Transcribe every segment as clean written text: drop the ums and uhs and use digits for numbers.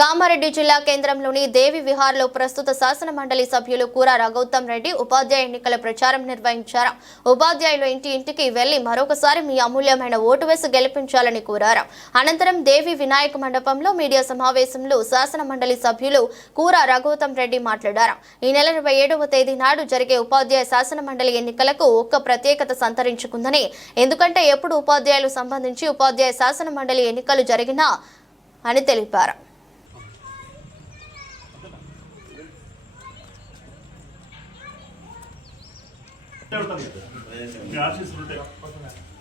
కామారెడ్డి జిల్లా కేంద్రంలోని దేవి విహార్లో ప్రస్తుత శాసన మండలి సభ్యులు కూర రఘౌతమ్ రెడ్డి ఉపాధ్యాయ ఎన్నికల ప్రచారం నిర్వహించారు. ఉపాధ్యాయులు ఇంటికి వెళ్లి మరొకసారి మీ అమూల్యమైన ఓటు వేసి గెలిపించాలని కోరారు. అనంతరం దేవి వినాయక మండపంలో మీడియా సమావేశంలో శాసన మండలి సభ్యులు కూర రఘౌతమ్ రెడ్డి మాట్లాడారు. ఈ నెల 27వ తేదీ నాడు జరిగే ఉపాధ్యాయ శాసన మండలి ఎన్నికలకు ఒక్క ప్రత్యేకత సంతరించుకుందని, ఎందుకంటే ఎప్పుడు ఉపాధ్యాయులు సంబంధించి ఉపాధ్యాయ శాసన మండలి ఎన్నికలు జరిగినా అని తెలిపారు.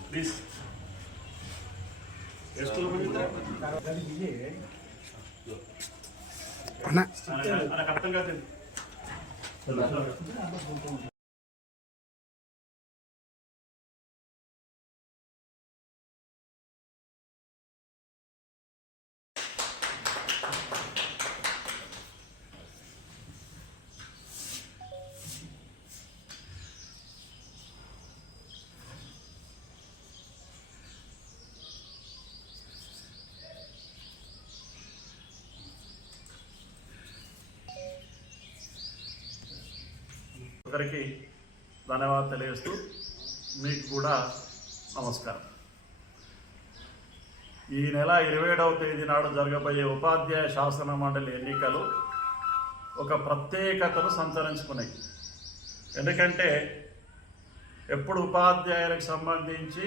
ప్లీజ్ అర్థం కాదు. ఒకరికి ధన్యవాదాలు తెలియజేస్తూ మీకు కూడా నమస్కారం. ఈ నెల 27వ తేదీ నాడు జరగబోయే ఉపాధ్యాయ శాసన మండలి ఎన్నికలు ఒక ప్రత్యేకతను సంతరించుకున్నాయి. ఎందుకంటే ఎప్పుడు ఉపాధ్యాయులకు సంబంధించి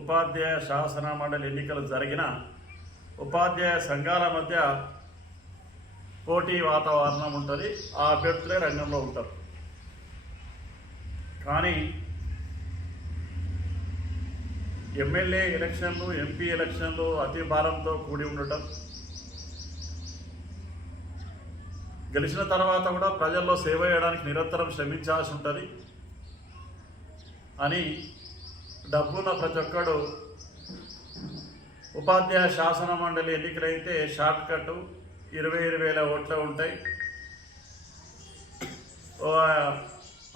ఉపాధ్యాయ శాసన మండలి ఎన్నికలు జరిగినా ఉపాధ్యాయ సంఘాల మధ్య పోటీ వాతావరణం ఉంటుంది. ఆ అభ్యర్థులే రంగంలో ఉంటారు. కానీ ఎమ్మెల్యే ఎలక్షన్లు, ఎంపీ ఎలక్షన్లు అతి భారంతో కూడి ఉండటం, గెలిచిన తర్వాత కూడా ప్రజల్లో సేవ చేయడానికి నిరంతరం శ్రమించాల్సి ఉంటుంది అని డబ్బున్న ప్రతి ఒక్కడు ఉపాధ్యాయ శాసన మండలి ఎన్నికలైతే షార్ట్ కట్ 20,000 ఓట్లు ఉంటాయి.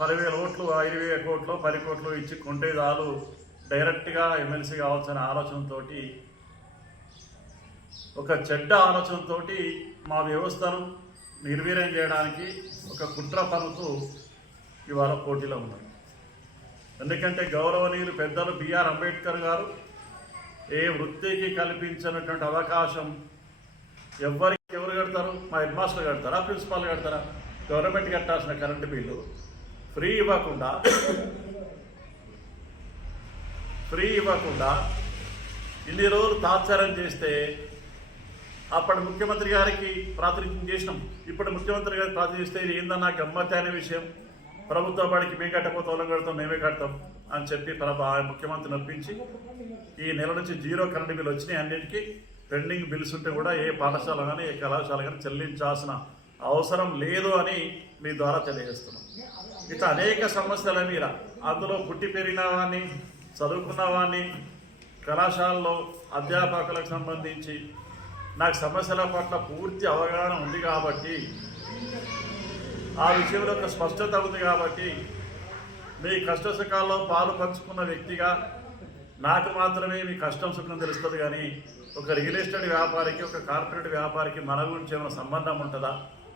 10,000 ఓట్లు, 5,000 కోట్లు, 10 కోట్లు ఇచ్చి కొంటే చాలు డైరెక్ట్గా ఎమ్మెల్సీ కావాల్సిన ఆలోచనతో, ఒక చెడ్డ ఆలోచనతో మా వ్యవస్థను నిర్వీర్యం చేయడానికి ఒక కుట్ర పన్నుతూ ఇవాళ పోటీలో ఉన్నారు. ఎందుకంటే గౌరవనీయులు పెద్దలు బిఆర్ అంబేద్కర్ గారు ఏ వృత్తికి కల్పించినటువంటి అవకాశం ఎవరు కడతారు? మా హెడ్ మాస్టర్ కడతారా? ప్రిన్సిపాల్ కడతారా? గవర్నమెంట్ కట్టాల్సిన కరెంటు బిల్లు ఫ్రీ ఇవ్వకుండా ఇన్ని రోజులు తాత్సారం చేస్తే అప్పటి ముఖ్యమంత్రి గారికి ప్రాతినిధ్యం చేసినాం. ఇప్పుడు ముఖ్యమంత్రి గారికి ప్రాతినిధ్యం చేస్తే ఇది ఏందన్నా గమ్మత్తి అనే విషయం, ప్రభుత్వ బడికి మేము కట్టకపోతే వాళ్ళం కడతాం, మేమే కడతాం అని చెప్పి ముఖ్యమంత్రిని ఒప్పించి ఈ నెల నుంచి 0 కరెంటు బిల్లు వచ్చినాయి. అన్నింటికి పెండింగ్ బిల్స్ ఉంటే కూడా ఏ పాఠశాల కానీ ఏ కళాశాల కానీ చెల్లించాల్సిన అవసరం లేదు అని మీ ద్వారా తెలియజేస్తున్నాం. ఇట్లా అనేక సమస్యల మీద, అందులో పుట్టి పెరిగిన వాడిని, చదువుకున్న వాడిని, కళాశాలలో అధ్యాపకులకు సంబంధించి నాకు సమస్యల పట్ల పూర్తి అవగాహన ఉంది కాబట్టి, ఆ విషయంలో ఒక స్పష్టత ఉంది కాబట్టి, మీ కష్ట సుఖాల్లో పాలు పంచుకున్న వ్యక్తిగా నాకు మాత్రమే మీ కష్టం సుఖం తెలుస్తుంది. కానీ ఒక రియల్ ఎస్టేట్ వ్యాపారికి, ఒక కార్పొరేట్ వ్యాపారికి మన గురించి ఏమైనా సంబంధం ఉంటుందా?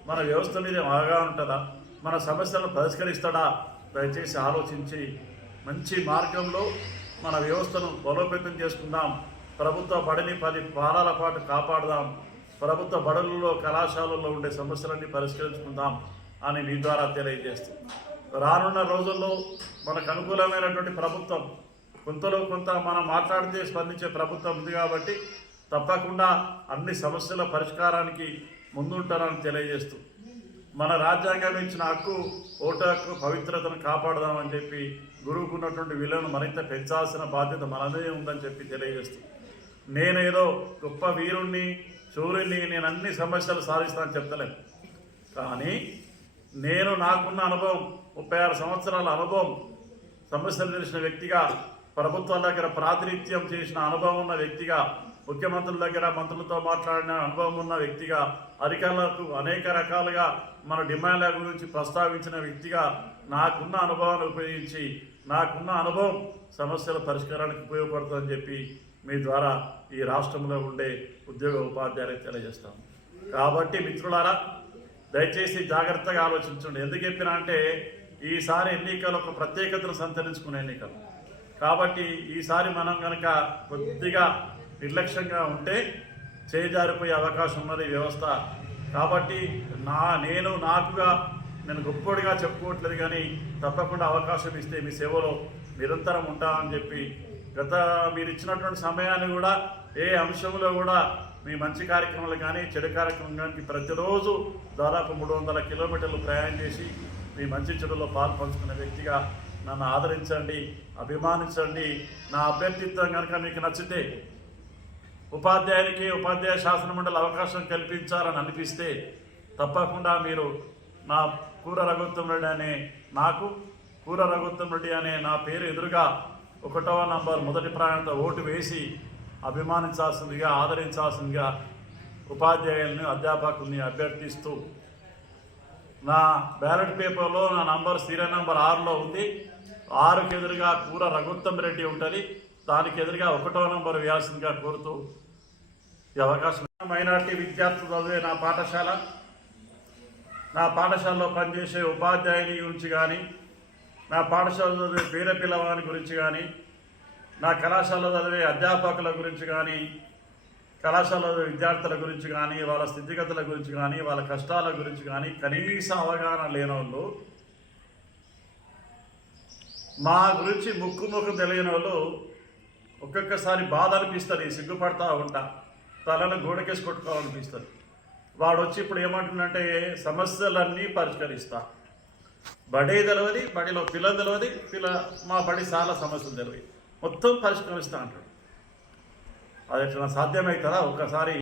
మన వ్యవస్థ మీద అవగాహన ఉంటుందా? మన సమస్యలను పరిష్కరిస్తాడా? దయచేసి ఆలోచించి మంచి మార్గంలో మన వ్యవస్థను బలోపేతం చేసుకుందాం. ప్రభుత్వ బడిని 10 వారాల పాటు కాపాడుదాం. ప్రభుత్వ బడులలో, కళాశాలల్లో ఉండే సమస్యలన్నీ పరిష్కరించుకుందాం అని మీ ద్వారా తెలియజేస్తాం. రానున్న రోజుల్లో మనకు అనుకూలమైనటువంటి ప్రభుత్వం, కొంతలో కొంత మనం మాట్లాడితే స్పందించే ప్రభుత్వం ఉంది కాబట్టి తప్పకుండా అన్ని సమస్యల పరిష్కారానికి ముందుంటారని తెలియజేస్తూ, మన రాజ్యాంగం ఇచ్చిన హక్కు, ఓటు హక్కు పవిత్రతను కాపాడదామని చెప్పి గురువుకున్నటువంటి విలువను మరింత పెంచాల్సిన బాధ్యత మనదే ఉందని చెప్పి తెలియజేస్తూ, నేనేదో గొప్ప వీరుణ్ణి, శూరుణ్ణి, నేను అన్ని సమస్యలు సాధిస్తానని చెప్తలేను. కానీ నాకున్న అనుభవం, 36 సంవత్సరాల అనుభవం, సమస్యలు తెలిసిన వ్యక్తిగా, ప్రభుత్వాల దగ్గర ప్రాతినిధ్యం చేసిన అనుభవం ఉన్న వ్యక్తిగా, ముఖ్యమంత్రుల దగ్గర మంత్రులతో మాట్లాడిన అనుభవం ఉన్న వ్యక్తిగా, అధికారులకు అనేక రకాలుగా మన డిమాండ్ల గురించి ప్రస్తావించిన వ్యక్తిగా నాకున్న అనుభవాన్ని ఉపయోగించి, నాకున్న అనుభవం సమస్యల పరిష్కారానికి ఉపయోగపడుతుందని చెప్పి మీ ద్వారా ఈ రాష్ట్రంలో ఉండే ఉద్యోగ ఉపాధ్యాయులకు తెలియజేస్తాము. కాబట్టి మిత్రులారా, దయచేసి జాగ్రత్తగా ఆలోచించండి. ఎందుకు చెప్పినా అంటే ఈసారి ఎన్నికలు ఒక ప్రత్యేకతను సంతరించుకునే ఎన్నికలు కాబట్టి ఈసారి మనం కనుక కొద్దిగా నిర్లక్ష్యంగా ఉంటే చేజారిపోయే అవకాశం ఉన్నది వ్యవస్థ. కాబట్టి నేను గొప్పడిగా చెప్పుకోవట్లేదు, కానీ తప్పకుండా అవకాశం ఇస్తే మీ సేవలో నిరంతరం ఉంటామని చెప్పి మీరు ఇచ్చినటువంటి సమయాన్ని కూడా ఏ అంశంలో కూడా మీ మంచి కార్యక్రమాలు కానీ చెడు కార్యక్రమం కానీ ప్రతిరోజు దాదాపు 300 కిలోమీటర్లు ప్రయాణం చేసి మీ మంచి చెడులో పాల్పంచుకునే వ్యక్తిగా నన్ను ఆదరించండి, అభిమానించండి. నా అభ్యర్థిత్వం కనుక మీకు నచ్చితే ఉపాధ్యాయ శాసన మండలి అవకాశం కల్పించాలని అనిపిస్తే తప్పకుండా మీరు నా కూర రఘుత్తం రెడ్డి అనే నా పేరు ఎదురుగా 1వ నంబర్ మొదటి ప్రాయంతో ఓటు వేసి అభిమానించాల్సిందిగా, ఆదరించాల్సిందిగా ఉపాధ్యాయుల్ని, అధ్యాపకుల్ని అభ్యర్థిస్తూ నా బ్యాలెట్ పేపర్లో నా నంబర్ సీరియల్ నంబర్ 6లో ఉంది. 6కి ఎదురుగా కూర రఘుత్తం రెడ్డి ఉంటుంది, దానికి ఎదురుగా 1వ నంబర్ వేయాల్సిందిగా కోరుతూ ఈ అవకాశం. మైనార్టీ విద్యార్థులు చదివే నా పాఠశాలలో పనిచేసే ఉపాధ్యాయుని గురించి కానీ, నా పాఠశాలలో చదివే పేద పిల్లవాని గురించి కానీ, నా కళాశాలలో చదివే అధ్యాపకుల గురించి కానీ, కళాశాలలో విద్యార్థుల గురించి కానీ, వాళ్ళ స్థితిగతుల గురించి కానీ, వాళ్ళ కష్టాల గురించి కానీ కనీస అవగాహన లేని మా గురించి ముక్కు తెలియని వాళ్ళు ఒక్కొక్కసారి బాధ అనిపిస్తుంది, సిగ్గుపడతా ఉంటా, తలను గోడకేసి కొట్టుకోవాలనిపిస్తుంది. వాడు వచ్చి ఇప్పుడు ఏమంటుందంటే సమస్యలన్నీ పరిష్కరిస్తా, బడి తెలియదు, బడిలో పిల్లలు తెలియదు, మా బడి చాలా సమస్యలు తెలియదు, మొత్తం పరిష్కరిస్తా అంటాడు. అది ఎట్లా సాధ్యమవుతుందా? ఒక్కసారి